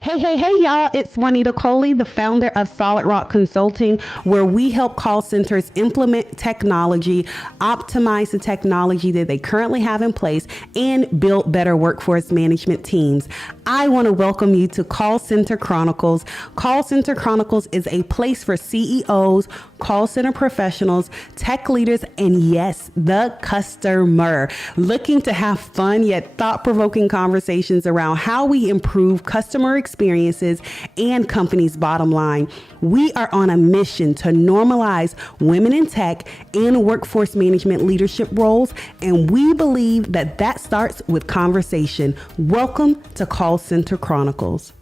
Hey, y'all. It's Juanita Coley, the founder of Solid Rock Consulting, where we help call centers implement technology, optimize the technology that they currently have in place, and build better workforce management teams. I want to welcome you to Call Center Chronicles. Call Center Chronicles is a place for CEOs, call center professionals, tech leaders, and yes, the customer, looking to have fun yet thought-provoking conversations around how we improve customer experiences and companies' bottom line. We are on a mission to normalize women in tech and workforce management leadership roles, and we believe that starts with conversation. Welcome to Call Center Chronicles.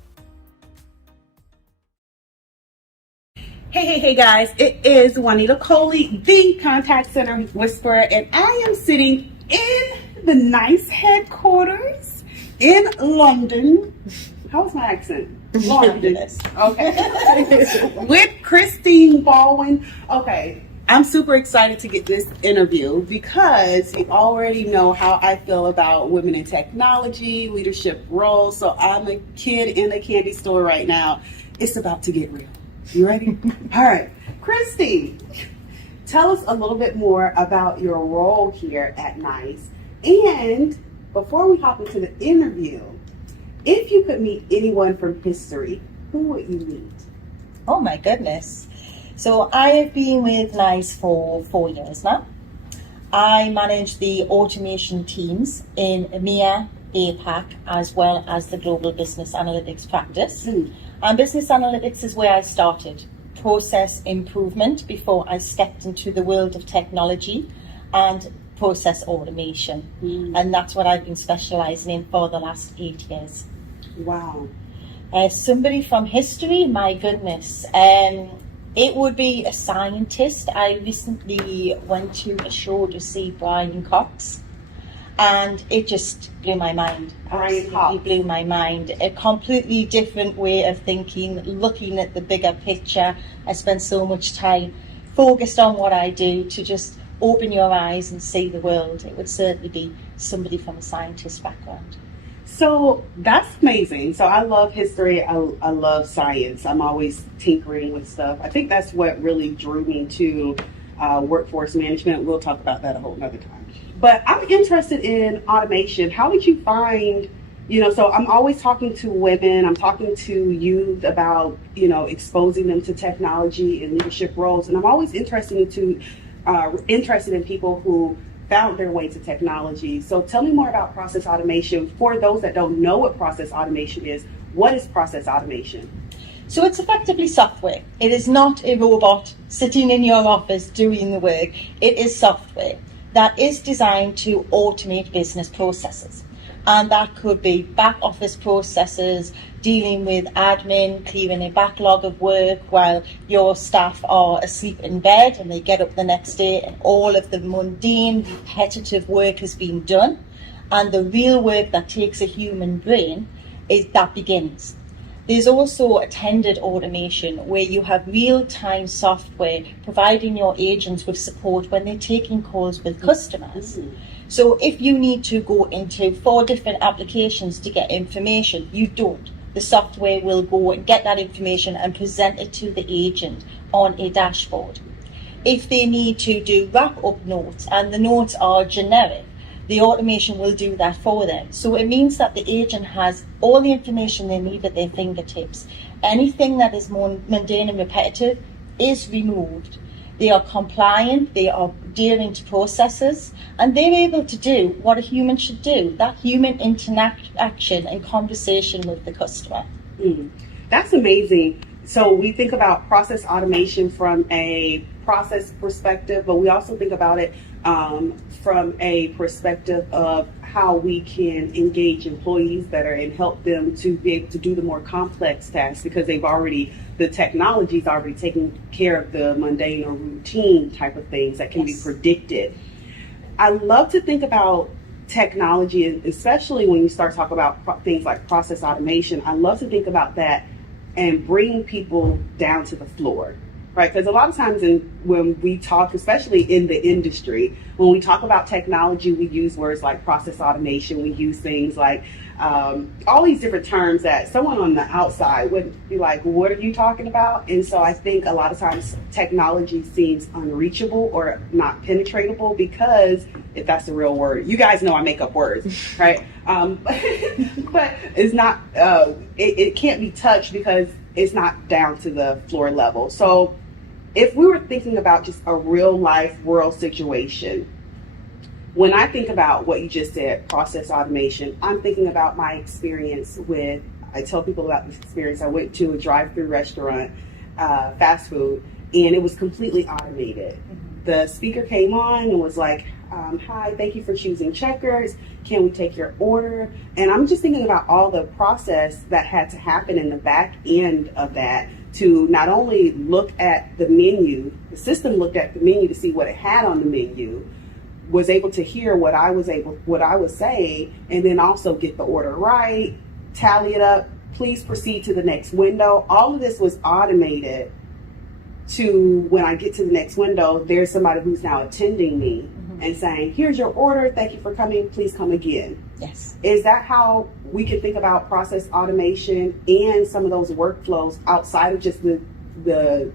Hey guys, it is Juanita Coley, the Contact Center Whisperer, and I am sitting in the NICE headquarters in London. How's my accent? London. Okay. With Christine Baldwin. Okay. I'm super excited to get this interview because you already know how I feel about women in technology, leadership roles. So I'm a kid in a candy store right now. It's about to get real. You ready? All right. Christine, tell us a little bit more about your role here at NICE. And before we hop into the interview, if you could meet anyone from history, who would you meet? Oh my goodness. So I have been with NICE for 4 years now. I manage the automation teams in EMEA, APAC, as well as the global business analytics practice. And business analytics is where I started. Process improvement before I stepped into the world of technology and process automation. And that's what I've been specializing in for the last 8 years. Wow. Somebody from history, my goodness. It would be a scientist. I recently went to a show to see Brian Cox, and it just blew my mind. Absolutely blew my mind. A completely different way of thinking, looking at the bigger picture. I spend so much time focused on what I do to just open your eyes and see the world. It would certainly be somebody from a scientist background. So that's amazing. So I love history. I love science. I'm always tinkering with stuff. I think that's what really drew me to workforce management. We'll talk about that a whole nother time. But I'm interested in automation. How did you find, so I'm always talking to women. I'm talking to youth about, exposing them to technology and leadership roles. And I'm always interested in people who found their way to technology. So tell me more about process automation. For those that don't know what process automation is, what is process automation? So it's effectively software. It is not a robot sitting in your office doing the work. It is software that is designed to automate business processes. And that could be back office processes, dealing with admin, clearing a backlog of work while your staff are asleep in bed and they get up the next day and all of the mundane, repetitive work has been done. And the real work that takes a human brain that begins. There's also attended automation where you have real-time software providing your agents with support when they're taking calls with customers. So if you need to go into 4 different applications to get information, you don't. The software will go and get that information and present it to the agent on a dashboard. If they need to do wrap-up notes and the notes are generic, the automation will do that for them. So it means that the agent has all the information they need at their fingertips. Anything that is more mundane and repetitive is removed. They are compliant, they are adhering to processes, and they're able to do what a human should do, that human interaction and conversation with the customer. That's amazing. So we think about process automation from a process perspective, but we also think about it from a perspective of how we can engage employees better and help them to be able to do the more complex tasks because the technology's already taking care of the mundane or routine type of things that can be predicted. I love to think about technology, especially when you start talking about things like process automation. I love to think about that and bring people down to the floor. right? Because a lot of times when we talk, especially in the industry, when we talk about technology, we use words like process automation. We use things like all these different terms that someone on the outside would be like, what are you talking about? And so I think a lot of times technology seems unreachable or not penetratable because, if that's the real word, you guys know I make up words, right? But it's not, it can't be touched because it's not down to the floor level. So if we were thinking about just a real life world situation, when I think about what you just said, process automation, I'm thinking about my experience with, I tell people about this experience. I went to a drive-through restaurant, fast food, and it was completely automated. The speaker came on and was like, hi, thank you for choosing Checkers. Can we take your order? And I'm just thinking about all the process that had to happen in the back end of that to not only look at the menu, the system looked at the menu to see what it had on the menu, was able to hear what I was saying, and then also get the order right, tally it up, please proceed to the next window. All of this was automated to when I get to the next window, there's somebody who's now attending me and saying, here's your order, thank you for coming, please come again. Yes. Is that how we can think about process automation and some of those workflows outside of just the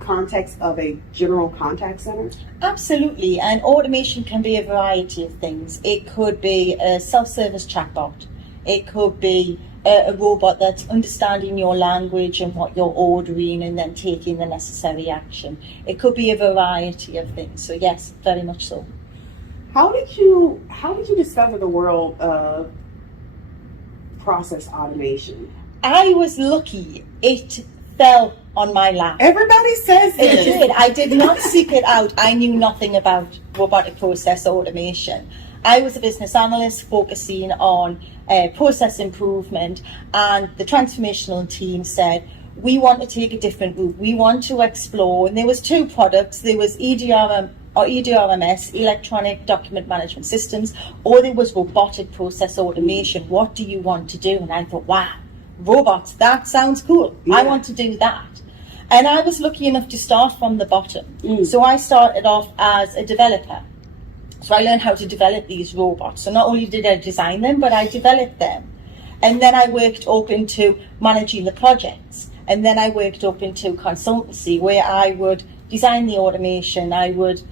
context of a general contact center? Absolutely, and automation can be a variety of things. It could be a self-service chatbot. It could be a robot that's understanding your language and what you're ordering and then taking the necessary action. It could be a variety of things. So yes, very much so. How did you discover the world of process automation? I was lucky. It fell on my lap. Everybody says It this. did. I did not seek it out. I knew nothing about robotic process automation. I was a business analyst focusing on process improvement, and the transformational team said, we want to take a different route. We want to explore, and there was two products. There was EDRM or EDRMS, electronic document management systems, or there was robotic process automation. What do you want to do? And I thought, wow, robots, that sounds cool. Yeah. I want to do that. And I was lucky enough to start from the bottom. So I started off as a developer. So I learned how to develop these robots. So not only did I design them, but I developed them. And then I worked up into managing the projects. And then I worked up into consultancy, where I would design the automation, I would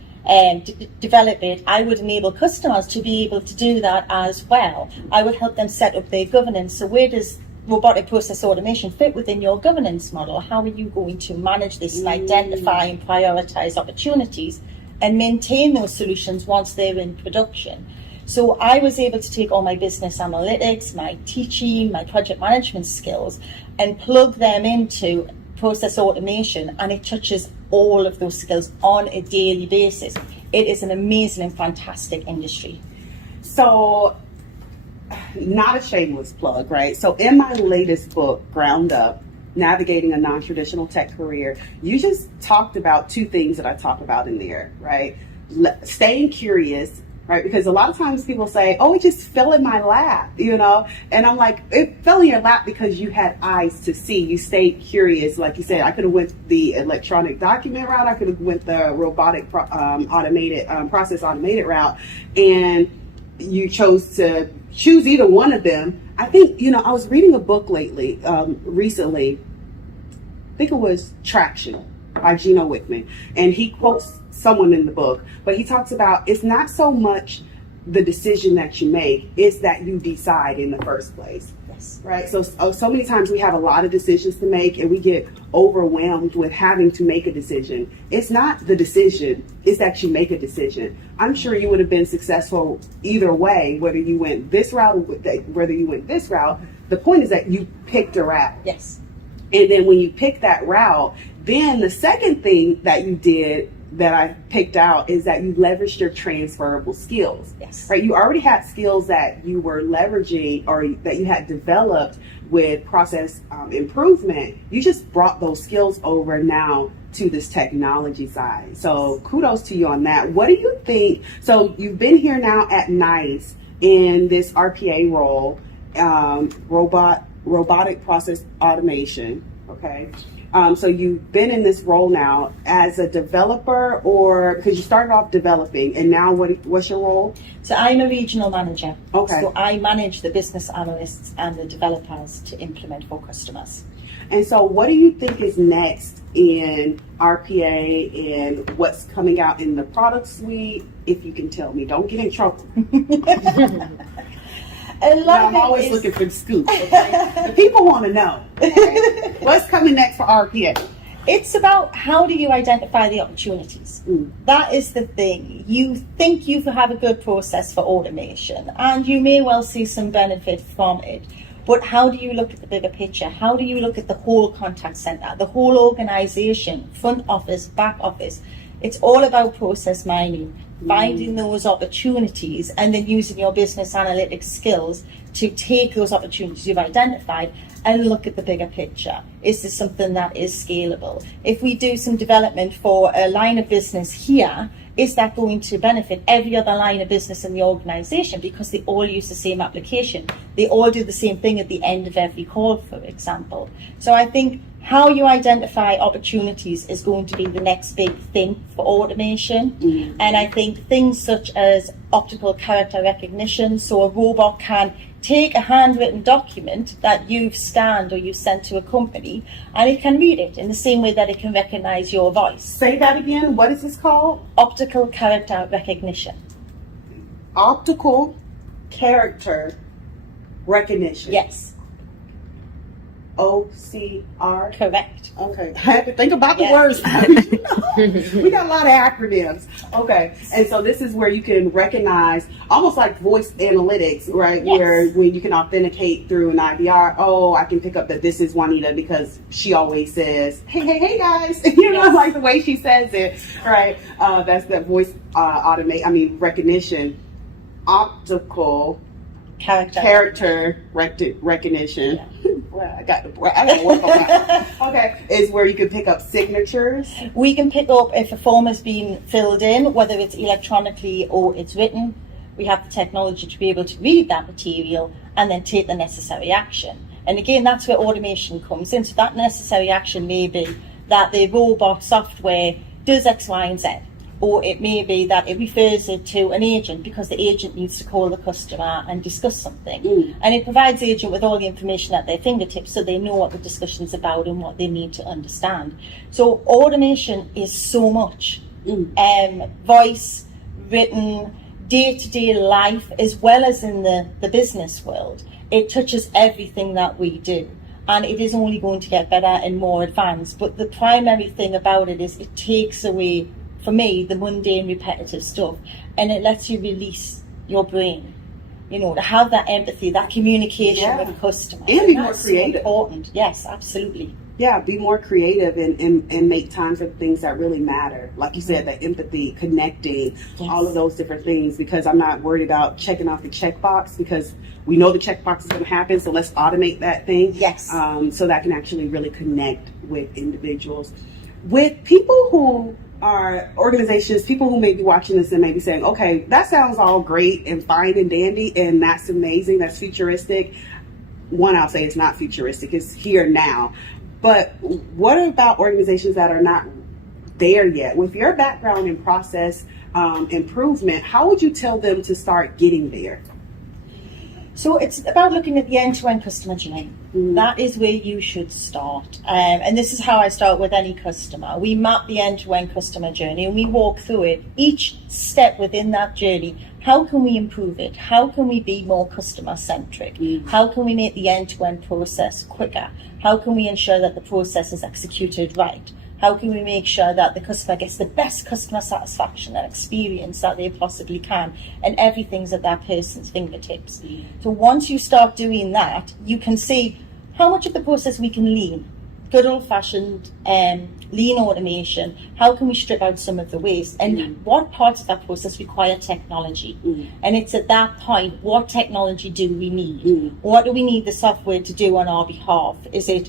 develop it, I would enable customers to be able to do that as well. I would help them set up their governance. So where does robotic process automation fit within your governance model? How are you going to manage this and identify and prioritize opportunities and maintain those solutions once they're in production? So I was able to take all my business analytics, my teaching, my project management skills, and plug them into process automation, and it touches all of those skills on a daily basis. It is an amazing and fantastic industry. So, not a shameless plug, right? So in my latest book, Ground Up, Navigating a Non-Traditional Tech Career, you just talked about two things that I talk about in there, right? Staying curious, right? Because a lot of times people say, oh, it just fell in my lap, you know? And I'm like, it fell in your lap because you had eyes to see. You stayed curious. Like you said, I could have went the electronic document route. I could have went the robotic process automated route. And you chose to choose either one of them. I think, you know, I was reading a book recently, I think it was Traction by Gino Wickman, and he quotes someone in the book, but he talks about it's not so much the decision that you make, it's that you decide in the first place. Yes. Right? So many times we have a lot of decisions to make and we get overwhelmed with having to make a decision. It's not the decision, it's that you make a decision. I'm sure you would have been successful either way, whether you went this route or whether you went this route. The point is that you picked a route. Yes. And then when you pick that route, then the second thing that you did that I picked out is that you leveraged your transferable skills. Yes. Right? You already had skills that you were leveraging or that you had developed with process improvement. You just brought those skills over now to this technology side. So kudos to you on that. What do you think? So you've been here now at NICE in this RPA role, robotic process automation. Okay. So you've been in this role now as a developer, or because you started off developing, and now what's your role? So I'm a regional manager. Okay. So I manage the business analysts and the developers to implement for customers. And so what do you think is next in RPA and what's coming out in the product suite? If you can tell me, don't get in trouble. I'm always looking for the scoop. Okay? The people want to know. Okay? What's coming next for RPA? It's about how do you identify the opportunities. That is the thing. You think you have a good process for automation, and you may well see some benefit from it. But how do you look at the bigger picture? How do you look at the whole contact center, the whole organization, front office, back office? It's all about process mining, finding those opportunities and then using your business analytics skills to take those opportunities you've identified and look at the bigger picture. Is this something that is scalable? If we do some development for a line of business here, is that going to benefit every other line of business in the organization because they all use the same application? They all do the same thing at the end of every call, for example. So I think how you identify opportunities is going to be the next big thing for automation. And I think things such as optical character recognition, so a robot can take a handwritten document that you've scanned or you've sent to a company, and it can read it in the same way that it can recognize your voice. Say that again. What is this called? Optical character recognition. Optical character recognition. Yes. OCR. Correct. Okay. I had to think about the words. We got a lot of acronyms. Okay. And so this is where you can recognize, almost like voice analytics, right? Yes. Where when you can authenticate through an IVR, oh, I can pick up that this is Juanita because she always says, hey guys. You know, like the way she says it, right? That's that voice recognition. Optical character recognition. Well, I got to work on that. Okay, is where you can pick up signatures. We can pick up if a form has been filled in, whether it's electronically or it's written. We have the technology to be able to read that material and then take the necessary action. And again, that's where automation comes in. So that necessary action may be that the robot software does X, Y, and Z. Or it may be that it refers it to an agent because the agent needs to call the customer and discuss something. And it provides the agent with all the information at their fingertips so they know what the discussion is about and what they need to understand. So automation is so much. Voice, written, day-to-day life, as well as in the business world. It touches everything that we do. And it is only going to get better and more advanced. But the primary thing about it is it takes away, for me, the mundane, repetitive stuff, and it lets you release your brain, you know, to have that empathy, that communication with customers. And be more creative. So important. Yes, absolutely. Yeah, be more creative and make time for things that really matter. Like you said, that empathy, connecting, all of those different things, because I'm not worried about checking off the checkbox because we know the checkbox is going to happen, so let's automate that thing. Yes. So that can actually really connect with individuals. With people who are organizations, people who may be watching this and may be saying, okay, that sounds all great and fine and dandy, and that's amazing, that's futuristic. One, I'll say it's not futuristic, it's here now. But what about organizations that are not there yet? With your background in process improvement, how would you tell them to start getting there? So it's about looking at the end-to-end customer journey. That is where you should start. And this is how I start with any customer. We map the end-to-end customer journey and we walk through it. Each step within that journey, how can we improve it? How can we be more customer-centric? How can we make the end-to-end process quicker? How can we ensure that the process is executed right? How can we make sure that the customer gets the best customer satisfaction and experience that they possibly can, and everything's at that person's fingertips? So once you start doing that, you can see how much of the process we can lean. Good old-fashioned lean automation. How can we strip out some of the waste? And what parts of that process require technology? And it's at that point, what technology do we need? What do we need the software to do on our behalf? Is it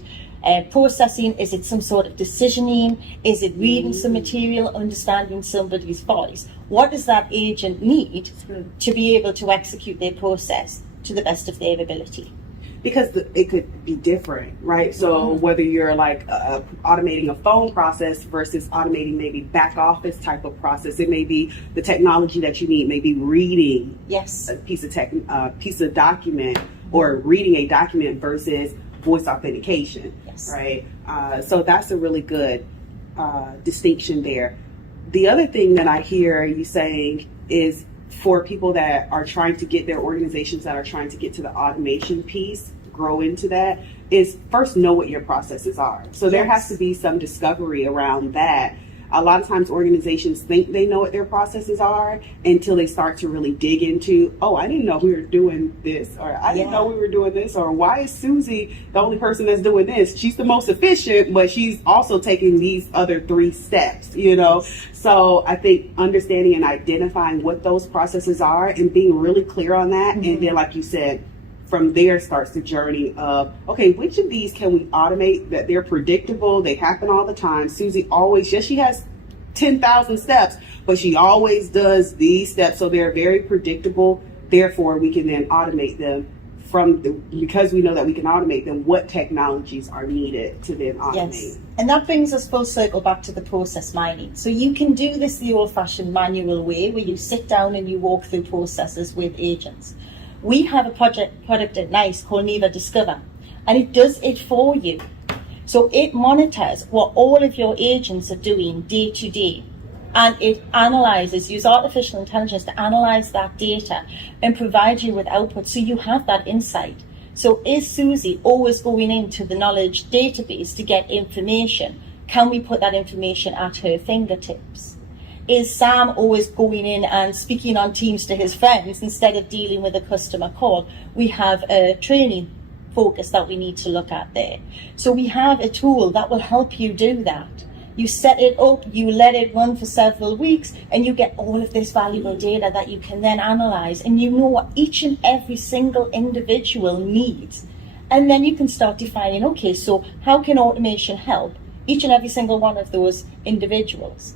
processing? Is it some sort of decisioning? Is it reading some material, understanding somebody's voice? What does that agent need to be able to execute their process to the best of their ability? because it could be different, right? So whether you're like automating a phone process versus automating maybe back office type of process, it may be the technology that you need, maybe reading Yes. a piece of document, or reading a document versus voice authentication, Yes. right? So that's a really good distinction there. The other thing that I hear you saying is, for people that are trying to get their organizations that are trying to get to the automation piece, grow into that, is first know what your processes are. So there has to be some discovery around that. A lot of times organizations think they know what their processes are until they start to really dig into, oh, I didn't know we were doing this, or I didn't know we were doing this, or why is Susie the only person that's doing this? She's the most efficient, but she's also taking these other 3 steps, you know? So I think understanding and identifying what those processes are and being really clear on that. And then, like you said, from there starts the journey of, okay, which of these can we automate that they're predictable, they happen all the time. Susie always, yes, she has 10,000 steps, but she always does these steps, so they're very predictable. Therefore, we can then automate them because we know that we can automate them, what technologies are needed to then automate. Yes. And that brings us full circle back to the process mining. So you can do this the old-fashioned manual way, where you sit down and you walk through processes with agents. We have a product at NICE called Neva Discover, and it does it for you. So it monitors what all of your agents are doing day to day, and it uses artificial intelligence to analyze that data and provide you with output, so you have that insight. So is Susie always going into the knowledge database to get information? Can we put that information at her fingertips? Is Sam always going in and speaking on Teams to his friends instead of dealing with a customer call? We have a training focus that we need to look at there. So we have a tool that will help you do that. You set it up, you let it run for several weeks, and you get all of this valuable data that you can then analyze, and you know what each and every single individual needs. And then you can start defining, okay, so how can automation help each and every single one of those individuals?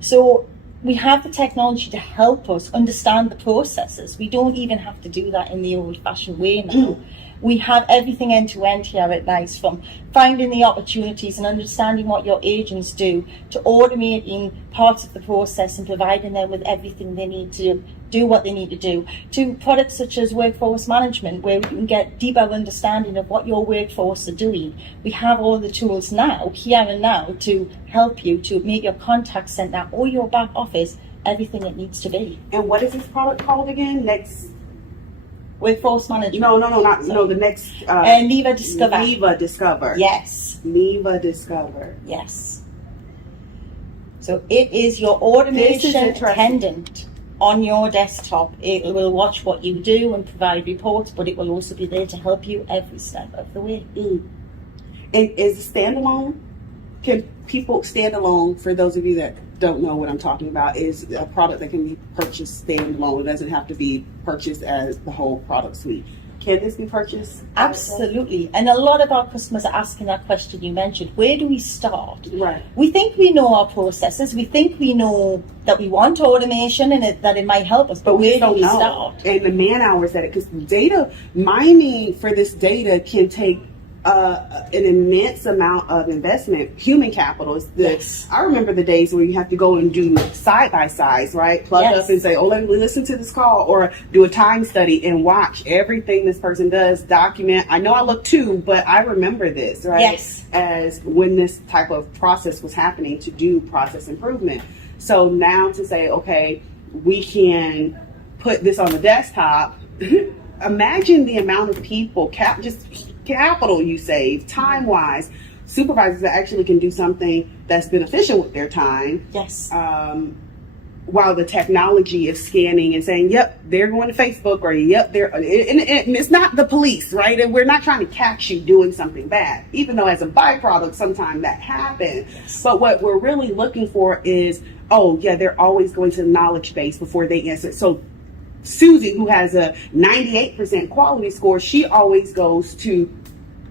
So we have the technology to help us understand the processes. We don't even have to do that in the old-fashioned way now. We have everything end-to-end here at NICE, from finding the opportunities and understanding what your agents do, to automating parts of the process and providing them with everything they need to do what they need to do, to products such as workforce management, where we can get deeper understanding of what your workforce are doing. We have all the tools now, here and now, to help you to make your contact center or your back office everything it needs to be. And what is this product called again? Next Workforce management. The next. Neva Discover. Neva Discover. Yes. Neva Discover. Yes. So it is your automation attendant on your desktop. It will watch what you do and provide reports, but it will also be there to help you every step of the way. And is it standalone? Can people standalone, for those of you that don't know what I'm talking about, is a product that can be purchased standalone. It doesn't have to be purchased as the whole product suite. Can this be purchased? Absolutely. And a lot of our customers are asking that question you mentioned. Where do we start? Right. We think we know our processes. We think we know that we want automation and that it might help us. But where do we start? And the man hours that because data mining for this data can take an immense amount of investment. Human capital is Yes. I remember the days where you have to go and do side by sides, right? Plug Yes. up and say, oh, let me listen to this call, or do a time study and watch everything this person does, document. I know I look too, but I remember this, right? Yes. As when this type of process was happening to do process improvement. So now to say, okay, we can put this on the desktop. Imagine the amount of people, capital you save, time-wise, supervisors that actually can do something that's beneficial with their time. Yes. While the technology is scanning and saying, yep, they're going to Facebook, or yep, and it's not the police, right? And we're not trying to catch you doing something bad, even though as a byproduct, sometimes that happens. Yes. But what we're really looking for is, oh yeah, they're always going to the knowledge base before they answer. So Susie, who has a 98% quality score, she always goes to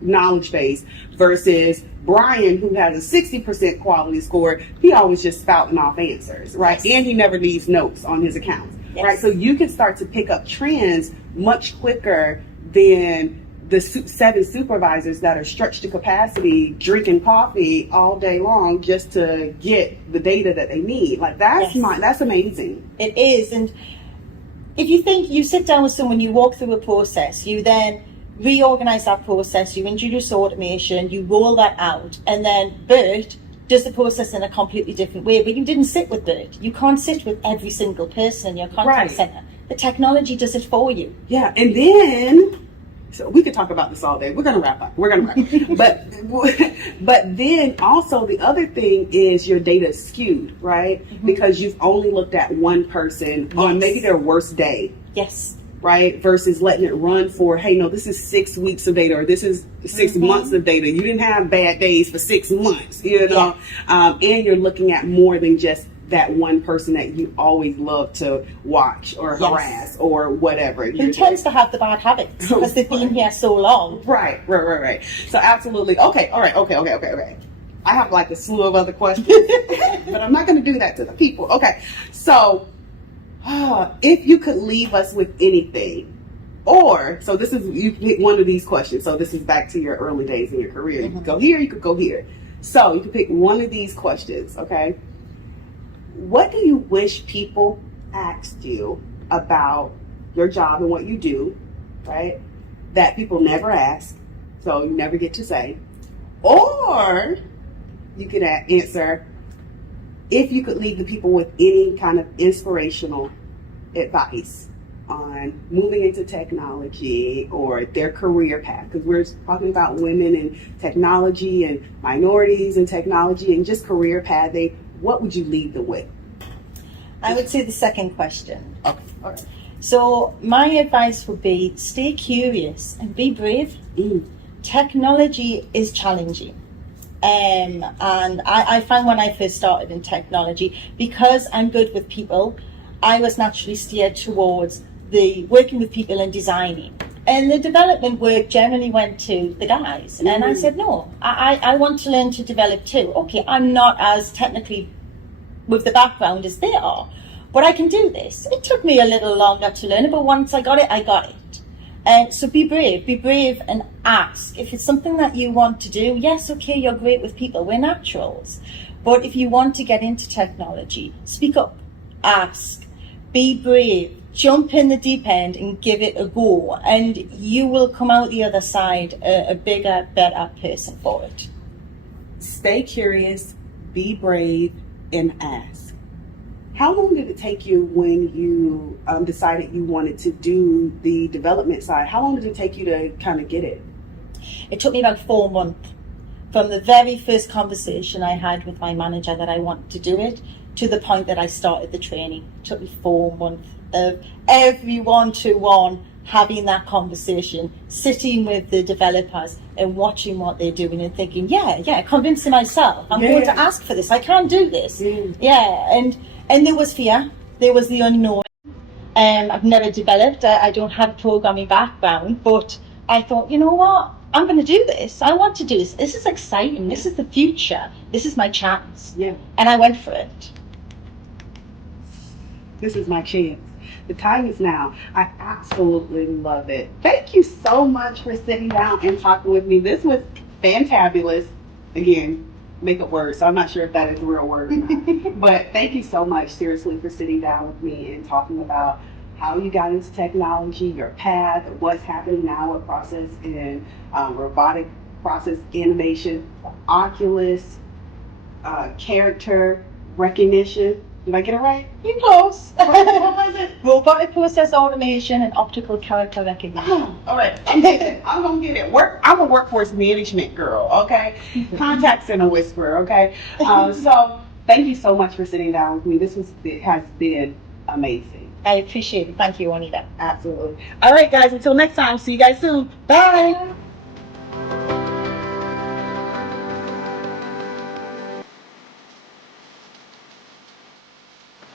knowledge base, versus Brian, who has a 60% quality score, he always just spouting off answers, right? Yes. And he never leaves notes on his accounts, Yes. right? So you can start to pick up trends much quicker than the 7 supervisors that are stretched to capacity, drinking coffee all day long just to get the data that they need. Like that's amazing. It is. And if you think you sit down with someone, you walk through a process, you then reorganize that process, you introduce automation, you roll that out, and then Bert does the process in a completely different way. But you didn't sit with Bert. You can't sit with every single person in your contact center. The technology does it for you. Yeah, and then, so we could talk about this all day. We're going to wrap up. But then also the other thing is your data is skewed, right? Mm-hmm. Because you've only looked at one person on maybe their worst day. Yes. Right? Versus letting it run for, hey, no, this is 6 weeks of data, or this is 6 months of data. You didn't have bad days for 6 months, you know? Yeah. And you're looking at more than just that one person that you always love to watch or harass or whatever. Who tends to have the bad habits because they've been here so long. Right. So absolutely. Okay. All right. Okay. I have like a slew of other questions, but I'm not going to do that to the people. Okay. So if you could leave us with anything, so this is, you pick one of these questions. So this is back to your early days in your career. You could go here, you could go here. So you could pick one of these questions. Okay. What do you wish people asked you about your job and what you do, right? That people never ask, so you never get to say. Or you could answer, if you could leave the people with any kind of inspirational advice on moving into technology or their career path, because we're talking about women in technology and minorities in technology and just career path, what would you leave them with? I would say the second question. Okay. All right. So my advice would be stay curious and be brave. Technology is challenging. And I found when I first started in technology, because I'm good with people, I was naturally steered towards the working with people and designing. And the development work generally went to the guys. And I said, no, I want to learn to develop too. Okay, I'm not as technically with the background as they are, but I can do this. It took me a little longer to learn it, but once I got it, I got it. And so be brave and ask. If it's something that you want to do, yes, okay, you're great with people, we're naturals. But if you want to get into technology, speak up, ask, be brave, jump in the deep end and give it a go. And you will come out the other side a bigger, better person for it. Stay curious, be brave, and ask. How long did it take you when you decided you wanted to do the development side? How long did it take you to kind of get it? It took me about 4 months from the very first conversation I had with my manager that I wanted to do it to the point that I started the training. It took me 4 months of every one-to-one having that conversation, sitting with the developers and watching what they're doing and thinking, convincing myself, I'm going to ask for this, I can't do this. And there was fear, there was the unknown. I've never developed, I don't have a programming background, but I thought, you know what, I'm going to do this, I want to do this, this is exciting, this is the future, this is my chance. And I went for it. This is my chance. The time is now. I absolutely love it. Thank you so much for sitting down and talking with me. This was fantabulous. Again, make up words, so I'm not sure if that is a real word or not. But thank you so much, seriously, for sitting down with me and talking about how you got into technology, your path, what's happening now with process in robotic process animation, Oculus, character recognition. Did I get it right? You close. What was it? Robotic process automation and optical character recognition. All right. I'm going to get it. I'm a workforce management girl, okay? Contact center whisperer, okay? So thank you so much for sitting down with me. It has been amazing. I appreciate it. Thank you, Juanita. Absolutely. All right, guys. Until next time. See you guys soon. Bye.